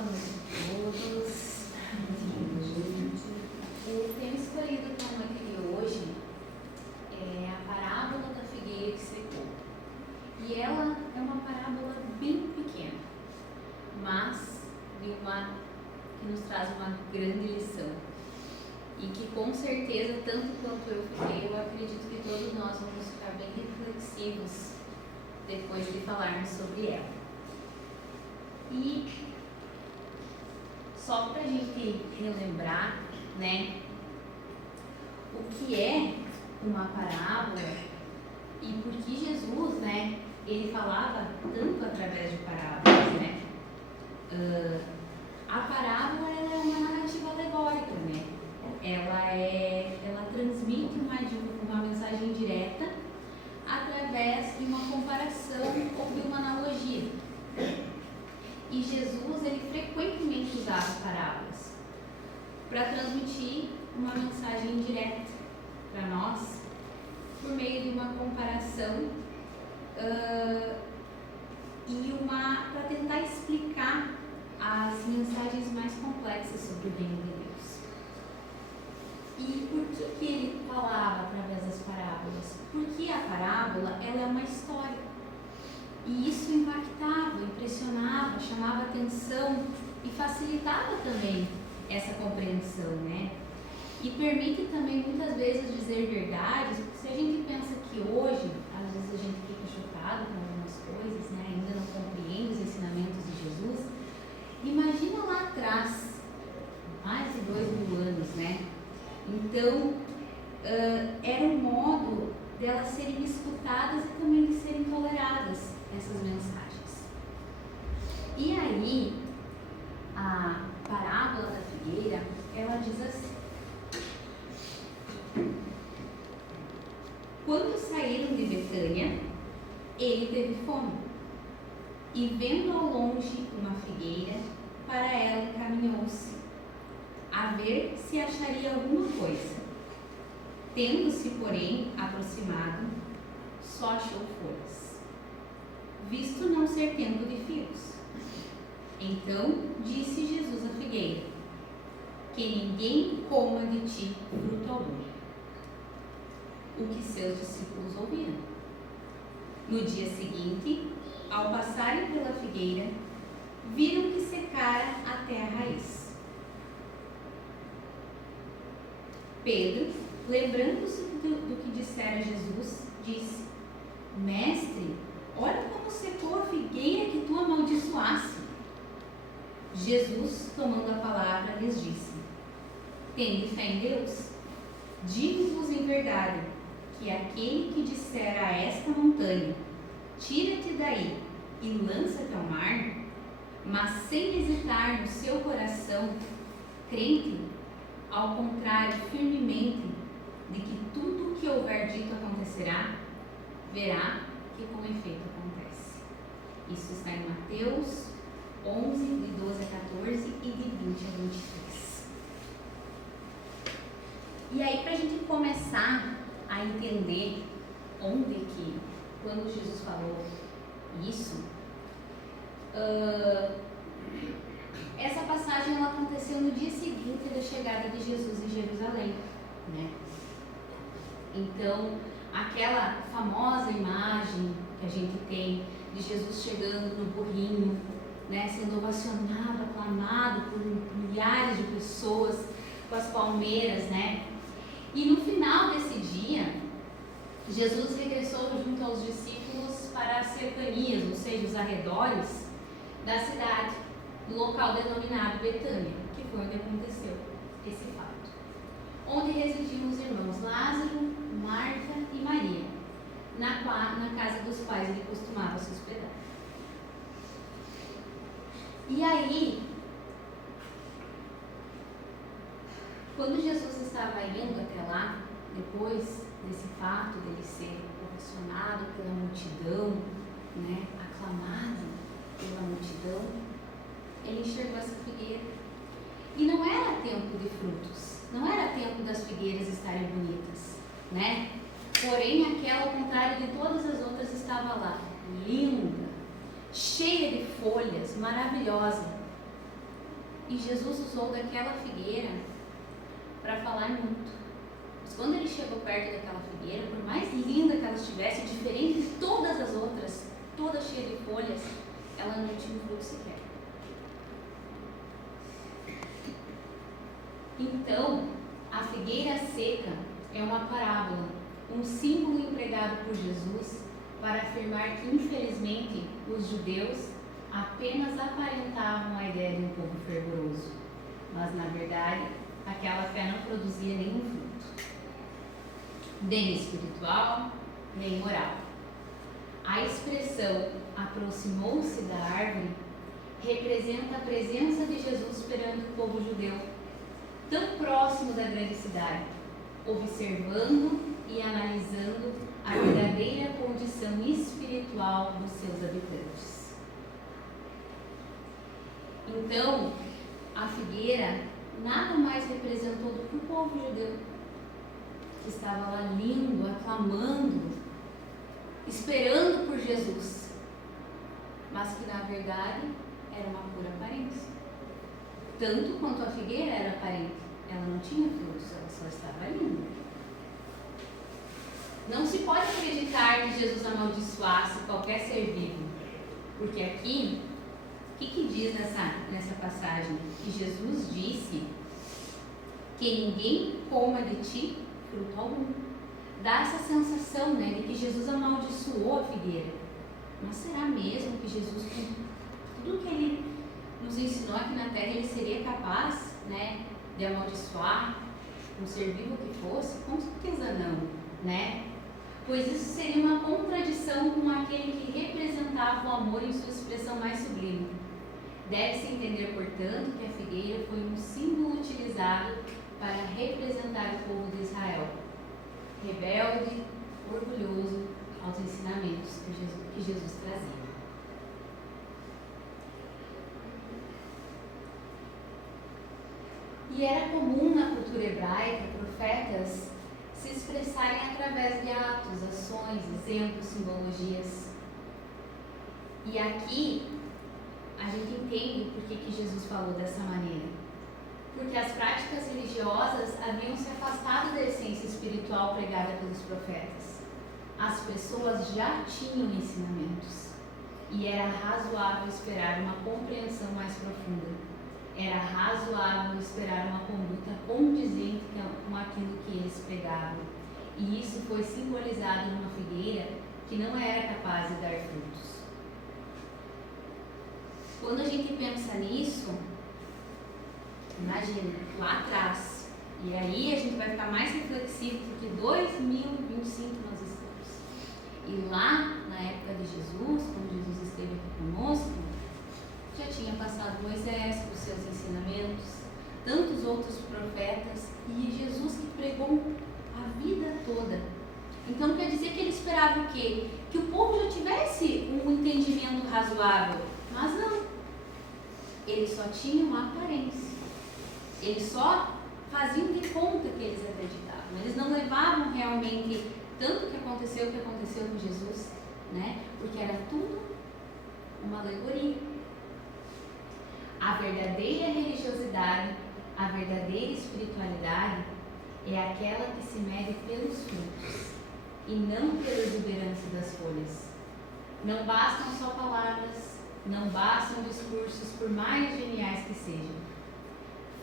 boa noite a todos. O tema escolhido para a noite de hoje é a parábola da figueira que secou. E ela é uma parábola bem pequena, mas que nos traz uma grande lição. E que com certeza, tanto quanto eu fiquei, eu acredito que todos nós vamos ficar bem reflexivos depois de falarmos sobre ela. E só para a gente relembrar, né, o que é uma parábola e por que Jesus, né, ele falava tanto através de parábolas, né? A parábola ela é uma narrativa alegórica, né? Ela transmite uma mensagem direta através de uma comparação ou de uma analogia. E Jesus, ele frequentemente usava parábolas para transmitir uma mensagem direta para nós por meio de uma comparação para tentar explicar as mensagens mais complexas sobre o reino de Deus. E por que ele falava através das parábolas? Porque a parábola ela é uma história. E isso impactava, impressionava, chamava atenção e facilitava também essa compreensão, né? E permite também muitas vezes dizer verdades, porque se a gente pensa que hoje, às vezes a gente fica chocado com algumas coisas, né? Ainda não compreende os ensinamentos de Jesus. Imagina lá atrás, mais de 2000 anos, né? Então, era um modo delas serem escutadas e também de serem toleradas, essas mensagens. E aí, a parábola da figueira, ela diz assim: quando saíram de Betânia, ele teve fome, e vendo ao longe uma figueira, para ela encaminhou-se, a ver se acharia alguma coisa. Tendo-se, porém, aproximado, só achou folhas, visto não ser tempo de figos. Então disse Jesus à figueira: que ninguém coma de ti fruto algum. O que seus discípulos ouviram. No dia seguinte, ao passarem pela figueira, viram que secara até a raiz. Pedro, lembrando-se do que dissera Jesus, disse: Mestre, olha como secou a figueira que tu amaldiçoaste. Jesus, tomando a palavra, lhes disse: tende fé em Deus? Digo-vos em verdade, que aquele que disser a esta montanha: tira-te daí e lança-te ao mar, mas sem hesitar no seu coração, crente, ao contrário, firmemente, de que tudo o que houver dito acontecerá, verá que com efeito acontece. Isso está em Mateus 11, de 12 a 14 e de 20 a 23. E aí, para a gente começar a entender onde que, quando Jesus falou isso, essa passagem ela aconteceu no dia seguinte da chegada de Jesus em Jerusalém, né? Então, aquela famosa imagem que a gente tem de Jesus chegando no burrinho, né, sendo ovacionado, aclamado por milhares de pessoas com as palmeiras, né? E no final desse dia, Jesus regressou junto aos discípulos para as cercanias, ou seja, os arredores da cidade, no local denominado Betânia, que foi onde aconteceu esse fato, onde residiam os irmãos Lázaro, Marta e Maria, na casa dos quais ele costumava se hospedar. E aí, quando Jesus estava indo até lá, depois desse fato dele ser ovacionado pela multidão, né, aclamado pela multidão, ele enxergou essa figueira. E não era tempo de frutos, não era tempo das figueiras estarem bonitas, né? Porém, aquela, ao contrário de todas as outras, estava lá, linda, cheia de folhas, maravilhosa. E Jesus usou daquela figueira para falar muito. Mas quando ele chegou perto daquela figueira, por mais linda que ela estivesse, diferente de todas as outras, toda cheia de folhas, ela não tinha um fruto sequer. Então, a figueira seca é uma parábola, um símbolo empregado por Jesus para afirmar que, infelizmente, os judeus apenas aparentavam a ideia de um povo fervoroso, mas, na verdade, aquela fé não produzia nenhum fruto, nem espiritual, nem moral. A expressão aproximou-se da árvore representa a presença de Jesus perante o povo judeu, tão próximo da grande cidade, observando e analisando a verdadeira condição espiritual dos seus habitantes. Então, a figueira nada mais representou do que o povo judeu, que estava lá lindo, aclamando, esperando por Jesus, mas que na verdade era uma pura aparência. Tanto quanto a figueira era aparente, ela não tinha frutos, ela só estava linda. Não se pode acreditar que Jesus amaldiçoasse qualquer ser vivo, porque aqui, o que diz nessa passagem? Que Jesus disse que ninguém coma de ti fruto algum. Dá essa sensação, né, de que Jesus amaldiçoou a figueira. Mas será mesmo que Jesus, com tudo que ele nos ensinou aqui na terra, ele seria capaz, né, de amaldiçoar um ser vivo que fosse? Com certeza não, né? Pois isso seria uma contradição com aquele que representava o amor em sua expressão mais sublime. Deve-se entender, portanto, que a figueira foi um símbolo utilizado para representar o povo de Israel, rebelde, orgulhoso aos ensinamentos que Jesus trazia. E era comum na cultura hebraica profetas se expressarem através de atos, ações, exemplos, simbologias. E aqui a gente entende por que Jesus falou dessa maneira. Porque as práticas religiosas haviam se afastado da essência espiritual pregada pelos profetas. As pessoas já tinham ensinamentos e era razoável esperar uma compreensão mais profunda. Era razoável esperar uma conduta condizente com aquilo que eles pregavam. E isso foi simbolizado numa figueira que não era capaz de dar frutos. Quando a gente pensa nisso, imagina, lá atrás, e aí a gente vai ficar mais reflexivo, porque 2025 nós estamos. E lá, na época de Jesus, quando Jesus esteve aqui conosco, já tinha passado Moisés com os seus ensinamentos, tantos outros profetas, e Jesus que pregou a vida toda. Então quer dizer que ele esperava o quê? Que o povo já tivesse um entendimento razoável, mas não. Eles só tinham a aparência. Eles só faziam de conta que eles acreditavam. Eles não levavam realmente tanto o que aconteceu com Jesus, né? Porque era tudo uma alegoria. A verdadeira religiosidade, a verdadeira espiritualidade é aquela que se mede pelos frutos e não pela exuberância das folhas. Não bastam só palavras, não bastam discursos por mais geniais que sejam.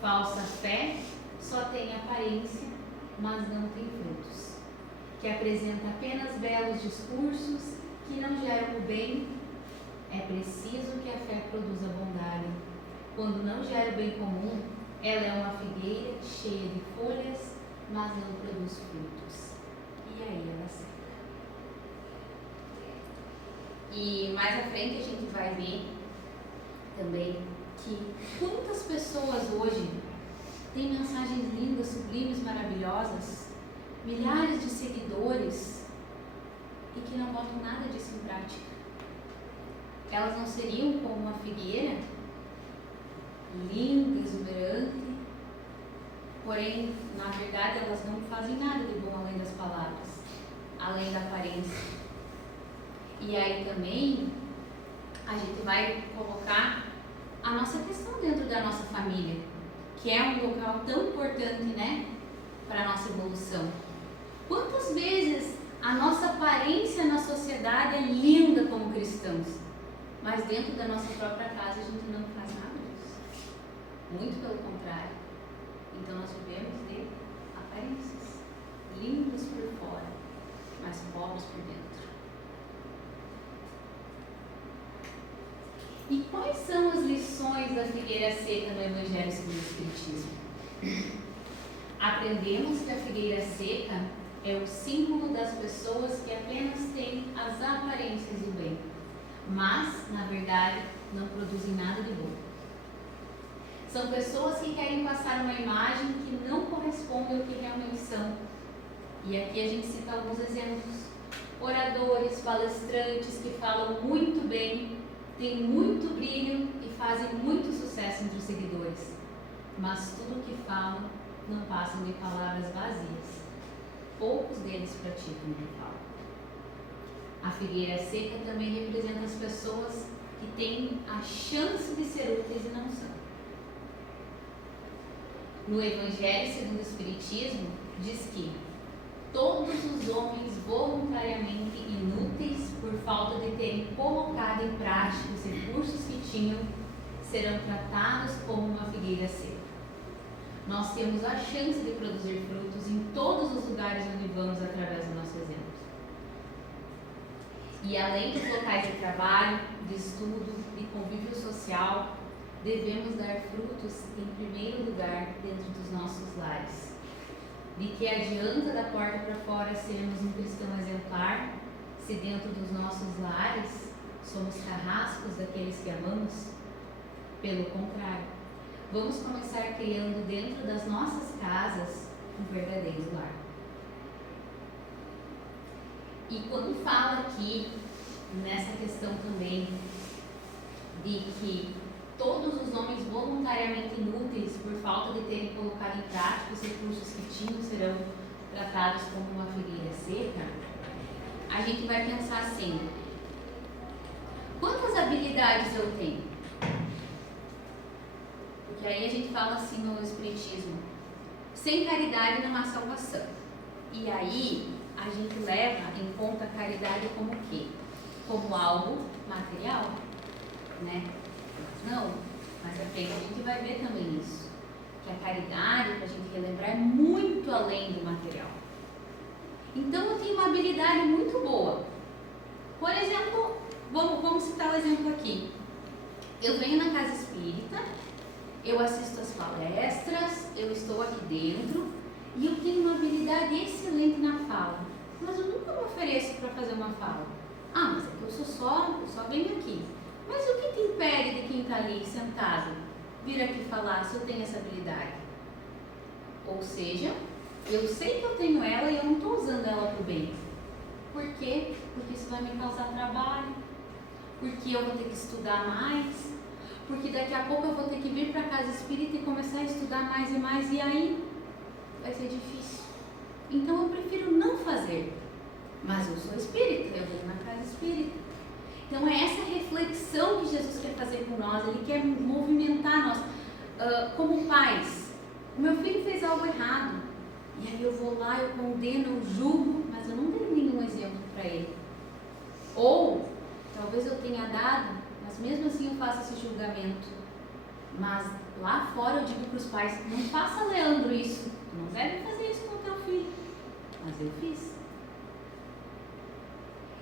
Falsa fé só tem aparência, mas não tem frutos, que apresenta apenas belos discursos que não geram o bem. É preciso que a fé produza bondade. Quando não gera o bem comum, ela é uma figueira cheia de folhas, mas não produz frutos. E aí ela seca. E mais à frente a gente vai ver também que quantas pessoas hoje têm mensagens lindas, sublimes, maravilhosas, milhares de seguidores e que não botam nada disso em prática. Elas não seriam como uma figueira linda, exuberante, porém, na verdade, elas não fazem nada de bom além das palavras, além da aparência. E aí também a gente vai colocar a nossa questão dentro da nossa família, que é um local tão importante, né, para a nossa evolução. Quantas vezes a nossa aparência na sociedade é linda como cristãos, mas dentro da nossa própria casa a gente não faz nada disso. Muito pelo contrário. Então nós vivemos de aparências, lindas por fora, mas pobres por dentro. E quais são as lições da figueira seca no Evangelho segundo o Espiritismo? Aprendemos que a figueira seca é o símbolo das pessoas que apenas têm as aparências do bem, mas, na verdade, não produzem nada de bom. São pessoas que querem passar uma imagem que não corresponde ao que realmente são. E aqui a gente cita alguns exemplos. Oradores, palestrantes que falam muito bem, têm muito brilho e fazem muito sucesso entre os seguidores, mas tudo o que falam não passam de palavras vazias. Poucos deles praticam o que falam. A figueira seca também representa as pessoas que têm a chance de ser úteis e não são. No Evangelho segundo o Espiritismo, diz que todos os homens voluntariamente inúteis por falta de terem colocado em prática os recursos que tinham, serão tratados como uma figueira seca. Nós temos a chance de produzir frutos em todos os lugares onde vamos através do nosso exemplo. E além dos locais de trabalho, de estudo, de convívio social, devemos dar frutos em primeiro lugar dentro dos nossos lares. De que adianta da porta para fora sermos um cristão exemplar, se dentro dos nossos lares somos carrascos daqueles que amamos? Pelo contrário, vamos começar criando dentro das nossas casas um verdadeiro lar. E quando fala aqui, nessa questão também, de que todos os homens voluntariamente inúteis por falta de terem colocado em prática os recursos que tinham serão tratados como uma figueira seca, a gente vai pensar assim: quantas habilidades eu tenho? Porque aí a gente fala assim no Espiritismo: sem caridade não há salvação. E aí a gente leva em conta a caridade como o quê? Como algo material, né? Não, mas à frente a gente vai ver também isso, que a caridade, para a gente relembrar, é muito além do material. Então eu tenho uma habilidade muito boa. Por exemplo, vamos citar o exemplo aqui. Eu venho na casa espírita, eu assisto as palestras, eu estou aqui dentro e eu tenho uma habilidade excelente na fala, mas eu nunca me ofereço para fazer uma fala. Ah, mas é que eu só venho aqui. Mas o que te impede de quem está ali sentado vir aqui falar se eu tenho essa habilidade? Ou seja, eu sei que eu tenho ela e eu não estou usando ela para o bem. Por quê? Porque isso vai me causar trabalho, porque eu vou ter que estudar mais, porque daqui a pouco eu vou ter que vir para a casa espírita e começar a estudar mais e mais, e aí vai ser difícil. Então eu prefiro não fazer. Mas eu sou espírita, eu venho na casa espírita. Então é essa reflexão que Jesus quer fazer com nós. Ele quer movimentar nós. Como pais, o meu filho fez algo errado, e aí eu vou lá, eu condeno, eu julgo, mas eu não dei nenhum exemplo para ele. Ou talvez eu tenha dado, mas mesmo assim eu faço esse julgamento. Mas lá fora eu digo para os pais: não faça, Leandro, isso, tu não deve fazer isso com o teu filho. Mas eu fiz.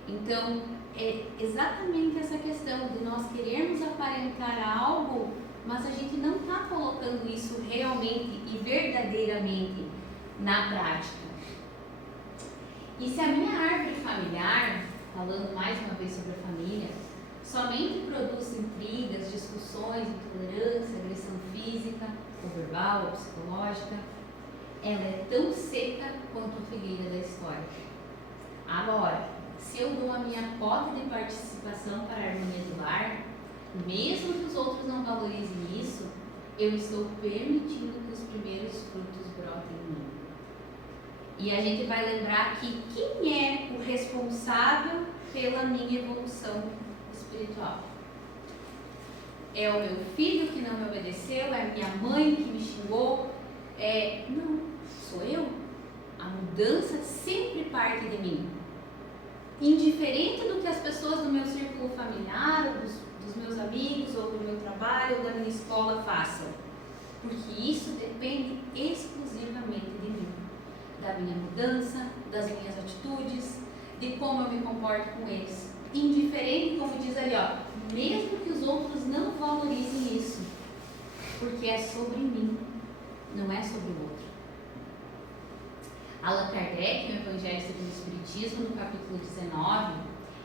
Então, é exatamente essa questão de nós querermos aparentar algo, mas a gente não está colocando isso realmente e verdadeiramente na prática. E se a minha árvore familiar, falando mais uma vez sobre a família, somente produz intrigas, discussões, intolerância, agressão física, ou verbal, ou psicológica, ela é tão seca quanto a figueira da história. Agora, se eu dou a minha cota de participação para a harmonia do lar, mesmo que os outros não valorizem isso, eu estou permitindo que os primeiros frutos brotem em mim. E a gente vai lembrar aqui quem é o responsável pela minha evolução espiritual. é o meu filho que não me obedeceu, é a minha mãe que me xingou. Não, sou eu. A mudança sempre parte de mim. Indiferente do que as pessoas do meu círculo familiar, ou dos meus amigos, ou do meu trabalho, ou da minha escola façam. Porque isso depende exclusivamente de mim. Da minha mudança, das minhas atitudes, de como eu me comporto com eles. Indiferente, como diz ali, mesmo que os outros não valorizem isso. Porque é sobre mim, não é sobre o outro. Allan Kardec, no Evangelho segundo o Espiritismo, no capítulo 19,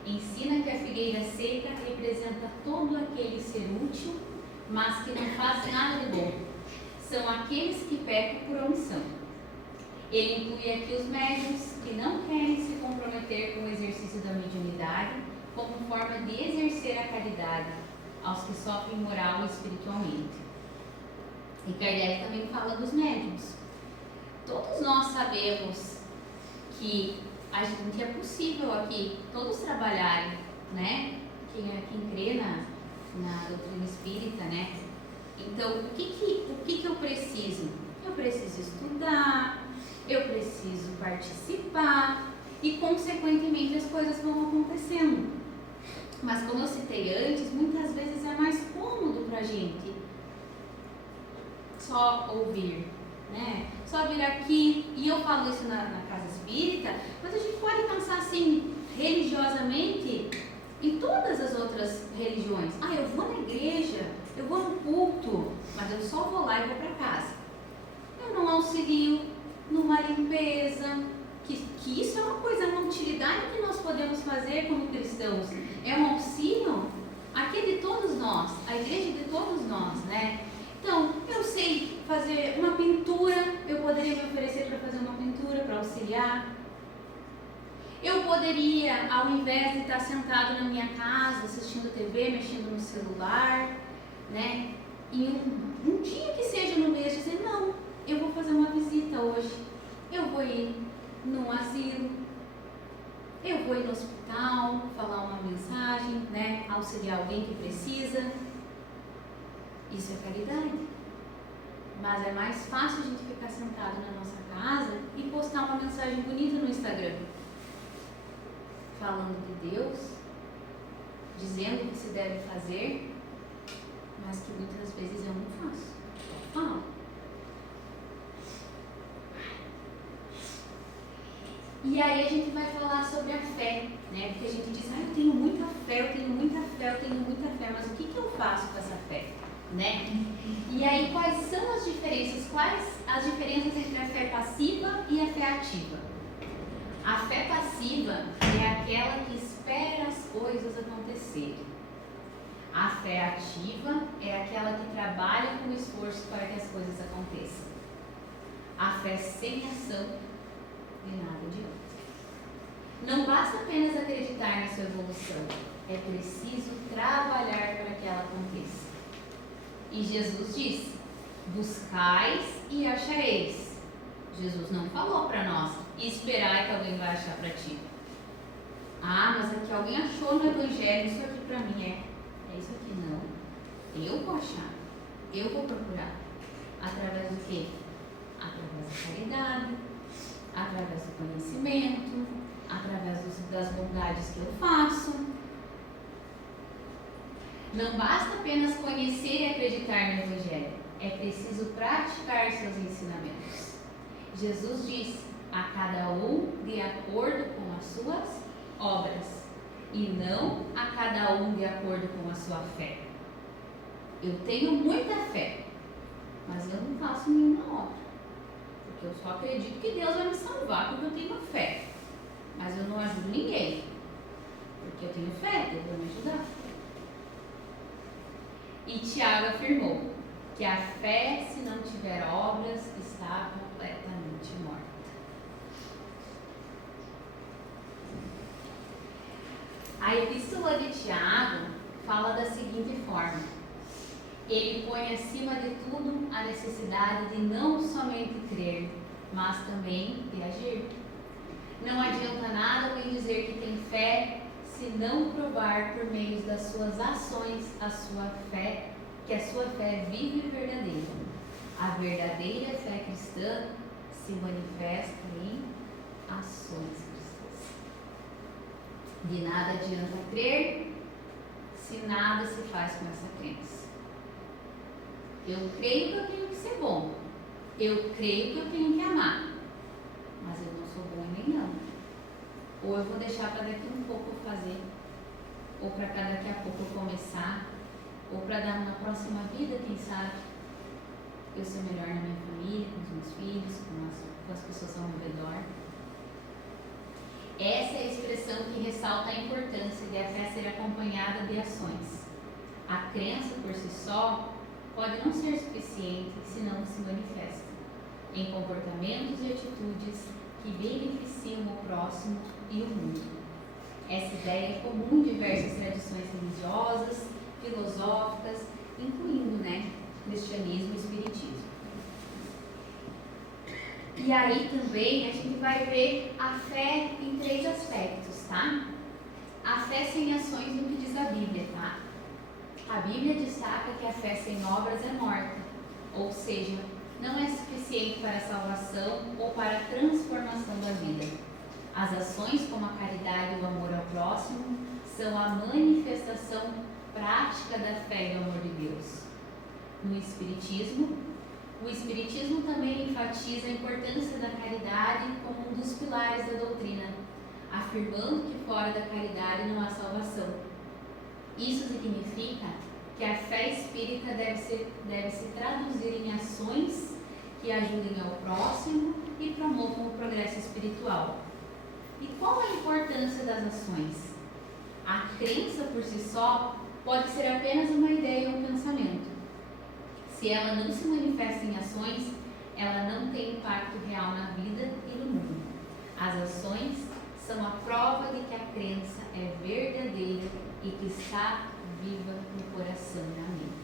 ensina que a figueira seca representa todo aquele ser útil, mas que não faz nada de bom. São aqueles que pecam por omissão. Ele inclui aqui os médiuns que não querem se comprometer com o exercício da mediunidade como forma de exercer a caridade aos que sofrem moral e espiritualmente. E Kardec também fala dos médiuns. Todos nós sabemos que a gente é possível aqui todos trabalharem, né? Quem crê na doutrina espírita, né? Então, o que eu preciso? Eu preciso estudar, eu preciso participar e, consequentemente, as coisas vão acontecendo. Mas, como eu citei antes, muitas vezes é mais cômodo pra gente só ouvir, né? Só vir aqui, e eu falo isso na casa espírita, mas a gente pode pensar assim, religiosamente, em todas as outras religiões. Eu vou na igreja, eu vou no culto, mas eu só vou lá e vou para casa. Eu não auxilio numa limpeza, que isso é uma coisa, uma utilidade que nós podemos fazer como cristãos. É um auxílio aqui de todos nós, a igreja de todos nós, né? Então, eu sei fazer uma pintura, eu poderia me oferecer para fazer uma pintura, para auxiliar. Eu poderia, ao invés de estar sentado na minha casa, assistindo TV, mexendo no celular, né? E um dia que seja no mês, dizer, não, eu vou fazer uma visita hoje, eu vou ir num asilo, eu vou ir no hospital, falar uma mensagem, né? Auxiliar alguém que precisa. Isso é caridade. Mas é mais fácil a gente ficar sentado na nossa casa e postar uma mensagem bonita no Instagram, falando de Deus, dizendo o que se deve fazer, mas que muitas vezes eu não faço. Só falo. E aí a gente vai falar sobre a fé, né? Porque a gente diz, eu tenho muita fé, eu tenho muita fé, eu tenho muita fé, mas o que eu faço com essa fé? Né? E aí, quais são as diferenças? Quais as diferenças entre a fé passiva e a fé ativa? A fé passiva é aquela que espera as coisas acontecerem. A fé ativa é aquela que trabalha com esforço para que as coisas aconteçam. A fé sem ação de nada adianta. Não basta apenas acreditar na sua evolução, é preciso trabalhar para que ela aconteça. E Jesus disse, buscais e achareis. Jesus não falou para nós, esperar que alguém vai achar para ti. Mas é que alguém achou no Evangelho, isso aqui para mim é isso aqui. Não, eu vou achar, eu vou procurar. Através do quê? Através da caridade, através do conhecimento, através das bondades que eu faço. Não basta apenas conhecer e acreditar no Evangelho, é preciso praticar seus ensinamentos. Jesus disse, a cada um de acordo com as suas obras, e não a cada um de acordo com a sua fé. Eu tenho muita fé, mas eu não faço nenhuma obra, porque eu só acredito que Deus vai me salvar porque eu tenho fé, mas eu não ajudo ninguém, porque eu tenho fé, Deus vai me ajudar. E Tiago afirmou que a fé, se não tiver obras, está completamente morta. A epístola de Tiago fala da seguinte forma: ele põe acima de tudo a necessidade de não somente crer, mas também de agir. Não adianta nada alguém dizer que tem fé se não provar por meio das suas ações a sua fé que a sua fé é viva e verdadeira. A verdadeira fé cristã se manifesta em ações cristãs. De nada adianta crer se nada se faz com essa crença. Eu creio que eu tenho que ser bom. Eu creio que eu tenho que amar. Mas eu não sou bom em nenhum. Ou eu vou deixar para daqui um pouco eu fazer. Ou para daqui a pouco eu começar. Ou para dar uma próxima vida, quem sabe, eu ser melhor na minha família, com os meus filhos, com as pessoas ao meu redor. Essa é a expressão que ressalta a importância de a fé ser acompanhada de ações. A crença por si só pode não ser suficiente se não se manifesta em comportamentos e atitudes que beneficiam o próximo e o mundo. Essa ideia é comum em diversas tradições religiosas, filosóficas, incluindo, cristianismo e espiritismo. E aí também a gente vai ver a fé em 3 aspectos, tá? A fé sem ações no que diz a Bíblia, tá? A Bíblia destaca que a fé sem obras é morta, ou seja, não é suficiente para a salvação ou para a transformação da vida. As ações como a caridade e o amor ao próximo são a manifestação prática da fé e do amor de Deus. No Espiritismo, o Espiritismo também enfatiza a importância da caridade como um dos pilares da doutrina, afirmando que fora da caridade não há salvação. Isso significa que a fé espírita deve se traduzir em ações que ajudem ao próximo e promovam o progresso espiritual. E qual a importância das ações? A crença por si só pode ser apenas uma ideia ou um pensamento. Se ela não se manifesta em ações, ela não tem impacto real na vida e no mundo. As ações são a prova de que a crença é verdadeira e que está viva no coração e na mente.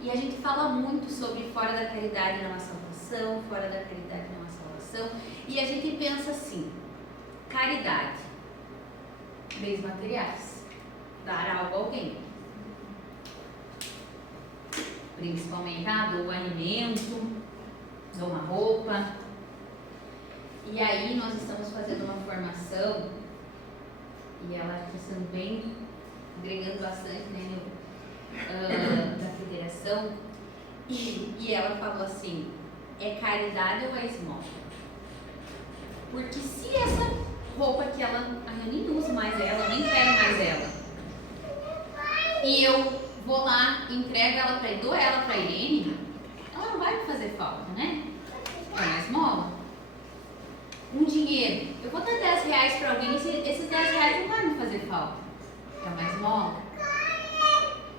E a gente fala muito sobre fora da caridade não há salvação, fora da caridade não há salvação, e a gente pensa assim: caridade, bens materiais, dar algo a alguém, principalmente dou alimento, dou uma roupa. E aí nós estamos fazendo uma formação e ela está sendo bem, agregando bastante, da federação, e ela falou assim: é caridade ou é esmola? Porque se essa roupa que eu nem uso mais ela, nem quero mais ela, e eu vou lá, entrego ela dou ela para a Irene, ela não vai me fazer falta, né? É uma esmola. Um dinheiro, eu vou dar R$10 para alguém, esses R$10 não vai me fazer falta, é uma esmola.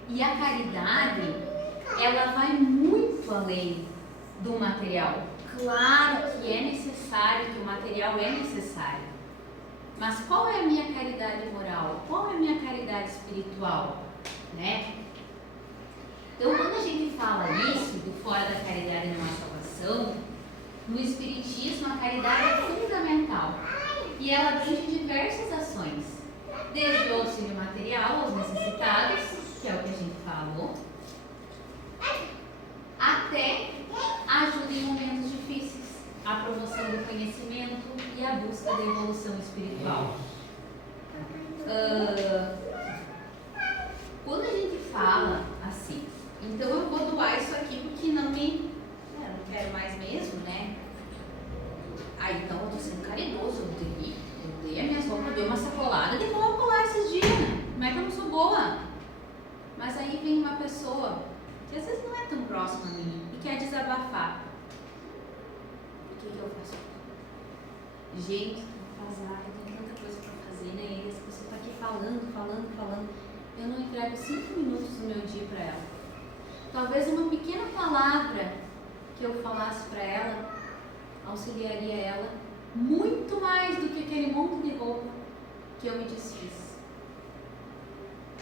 E a caridade, ela vai muito além do material. Claro que é necessário, que o material é necessário. Mas qual é a minha caridade moral? Qual é a minha caridade espiritual? Então, quando a gente fala isso, do fora da caridade não há salvação, no Espiritismo a caridade é fundamental. E ela abrange diversas ações, desde o auxílio material aos necessitados, que é o que a gente falou, até a ajuda em momentos difíceis, a promoção do conhecimento e a busca da evolução espiritual. Quando a gente fala assim, então eu vou doar isso aqui porque não quero mais mesmo, Aí então eu tô sendo caridoso, eu dei as minhas roupas, eu dei uma sacolada de roupa lá esses dias, Como é que eu não sou boa? Mas aí vem uma pessoa que às vezes não é tão próxima a mim e quer desabafar. O que eu faço? Gente, tô casada, tem tanta coisa pra fazer, E essa pessoa tá aqui falando. Eu não entrego 5 minutos do meu dia pra ela. Talvez uma pequena palavra que eu falasse pra ela auxiliaria ela muito mais do que aquele monte de roupa que eu me desfiz.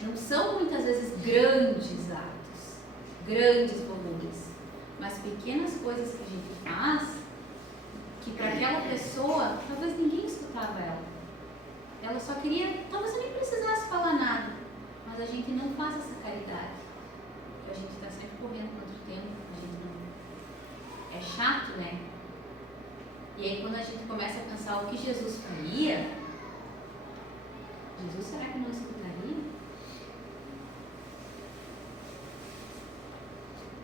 Não são muitas vezes grandes atos, grandes volumes, mas pequenas coisas que a gente faz que para aquela pessoa, talvez ninguém escutava ela. Ela só queria, talvez eu nem precisasse falar nada, mas a gente não faz essa caridade. a gente está sempre correndo contra o tempo, a gente não... É chato, né? E aí quando a gente começa a pensar o que Jesus faria, Jesus será que não escutaria?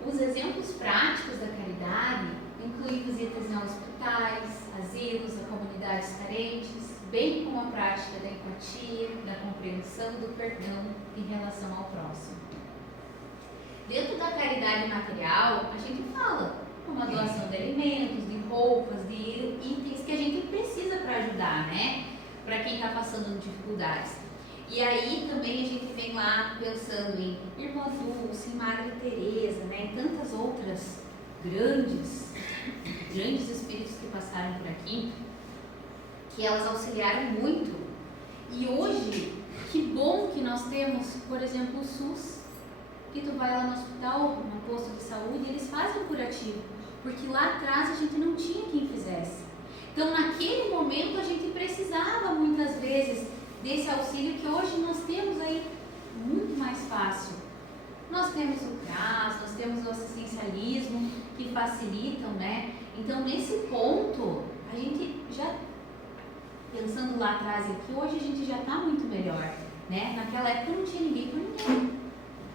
Os exemplos práticos da caridade incluem visitas em hospitais, asilos, a comunidades carentes, bem como a prática da empatia, da compreensão e do perdão em relação ao próximo. Dentro da caridade material, a gente fala como a doação de alimentos, de roupas, de itens que a gente precisa para ajudar, né? Para quem está passando dificuldades. E aí também a gente vem lá pensando em Irmã Dulce, em Madre Teresa, né? E tantas outras grandes espíritos que passaram por aqui, que elas auxiliaram muito. E hoje, que bom que nós temos, por exemplo, o SUS, que tu vai lá no hospital, no posto de saúde, e eles fazem o curativo, porque lá atrás a gente não tinha quem fizesse. Então, naquele momento, a gente precisava muitas vezes desse auxílio que hoje nós temos aí muito mais fácil. Nós temos o CRAS, nós temos o assistencialismo que facilitam, né? Então, nesse ponto, a gente já, pensando lá atrás e aqui, hoje a gente já está muito melhor, né? Naquela época não tinha ninguém por ninguém.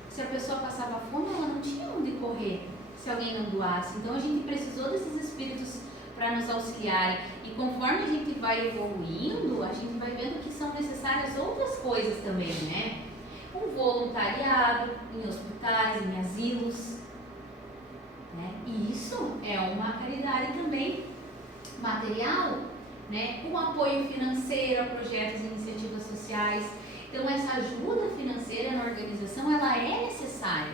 Se a pessoa passava fome, ela não tinha onde correr se alguém não doasse. Então, a gente precisou desses espíritos para nos auxiliarem. E conforme a gente vai evoluindo, a gente vai vendo que são necessárias outras coisas também, né? Um voluntariado em hospitais, em asilos, né? E isso é uma caridade também material, né? Um apoio financeiro a projetos e iniciativas sociais. Então, essa ajuda financeira na organização, ela é necessária.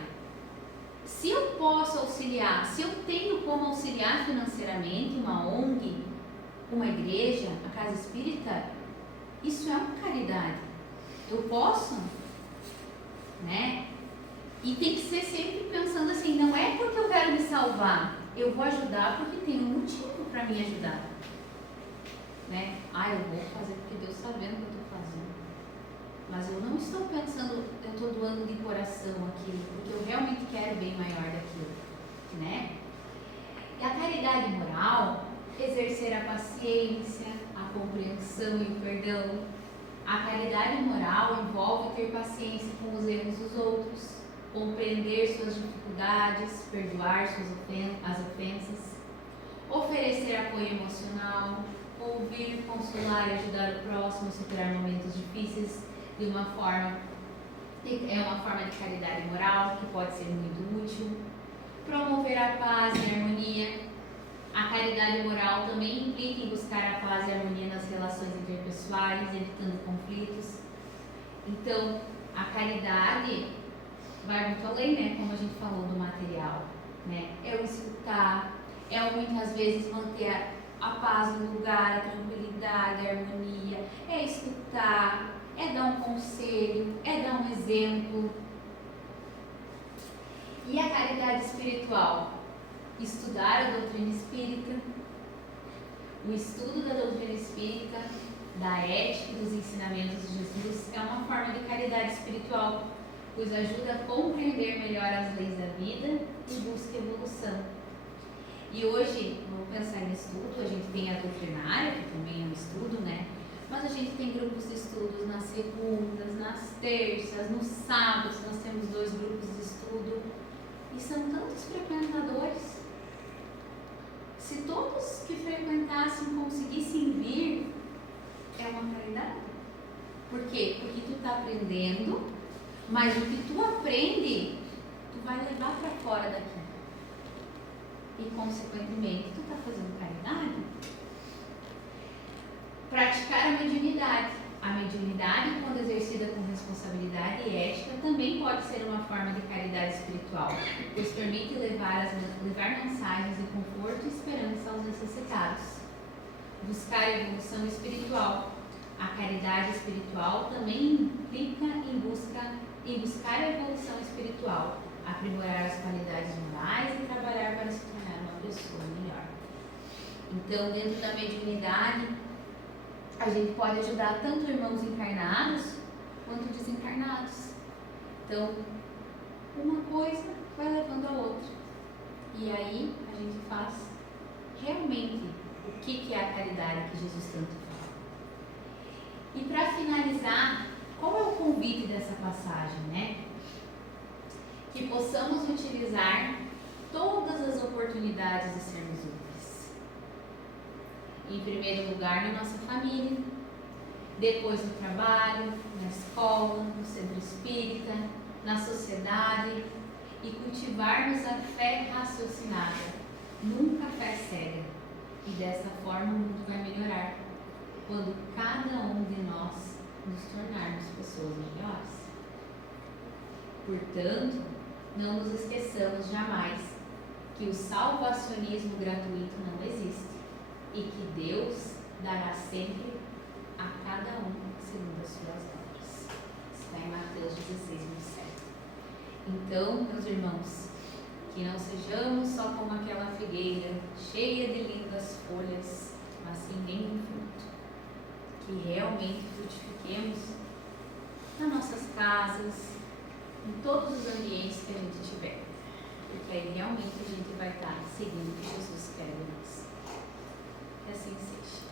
Se eu posso auxiliar, se eu tenho como auxiliar financeiramente uma ONG, uma igreja, a casa espírita, isso é uma caridade. Eu posso, né? E tem que ser sempre pensando assim, não é porque eu quero me salvar, eu vou ajudar porque tem um motivo para me ajudar, né? Eu vou fazer porque Deus está vendo o que eu estou fazendo. Mas eu não estou pensando, eu estou doando de coração aquilo, porque eu realmente quero bem maior daquilo, né? E a caridade moral, exercer a paciência, a compreensão e o perdão. A caridade moral envolve ter paciência com os erros dos outros, compreender suas dificuldades, perdoar as ofensas, oferecer apoio emocional, ouvir, consolar e ajudar o próximo a superar momentos difíceis de uma forma, é uma forma de caridade moral que pode ser muito útil. Promover a paz e a harmonia. A caridade moral também implica em buscar a paz e a harmonia nas relações interpessoais, evitando conflitos. Então, a caridade vai muito além, né? Como a gente falou do material, né? É o escutar, é o muitas vezes manter a paz no lugar, a tranquilidade, a harmonia, é escutar, é dar um conselho, é dar um exemplo. E a caridade espiritual? Estudar a doutrina espírita. O estudo da doutrina espírita, da ética e dos ensinamentos de Jesus é uma forma de caridade espiritual, pois ajuda a compreender melhor as leis da vida e busca evolução. E hoje, vamos pensar em estudo, a gente tem a doutrinária, que também é um estudo, né? Mas a gente tem grupos de estudos nas segundas, nas terças, nos sábados, nós temos 2 grupos de estudo. E são tantos frequentadores. Se todos que frequentassem conseguissem vir, é uma caridade. Por quê? Porque tu está aprendendo, mas o que tu aprende, tu vai levar para fora daqui. E, consequentemente, tu está fazendo caridade. Praticar a mediunidade. A mediunidade, quando exercida com responsabilidade e ética, também pode ser uma forma de caridade espiritual, pois permite levar mensagens de conforto e esperança aos necessitados. Buscar a evolução espiritual. A caridade espiritual também implica em buscar a evolução espiritual, aprimorar as qualidades morais e trabalhar para se tornar uma pessoa melhor. Então, dentro da mediunidade, a gente pode ajudar tanto irmãos encarnados quanto desencarnados. Então, uma coisa tanto fala. E para finalizar, qual é o convite dessa passagem, né? Que possamos utilizar todas as oportunidades de sermos úteis. Em primeiro lugar, na nossa família, depois no trabalho, na escola, no centro espírita, na sociedade, e cultivarmos a fé raciocinada, nunca fé cega. E dessa forma o mundo vai melhorar, quando cada um de nós nos tornarmos pessoas melhores. Portanto, não nos esqueçamos jamais que o salvacionismo gratuito não existe e que Deus dará sempre a cada um segundo as suas obras. Está em Mateus 16, 27. Então, meus irmãos, que não sejamos só como aquela figueira cheia de lindas folhas, mas sem nenhum fruto. Que realmente frutifiquemos nas nossas casas, em todos os ambientes que a gente tiver, porque aí realmente a gente vai estar seguindo o que Jesus quer de nós. Que assim seja.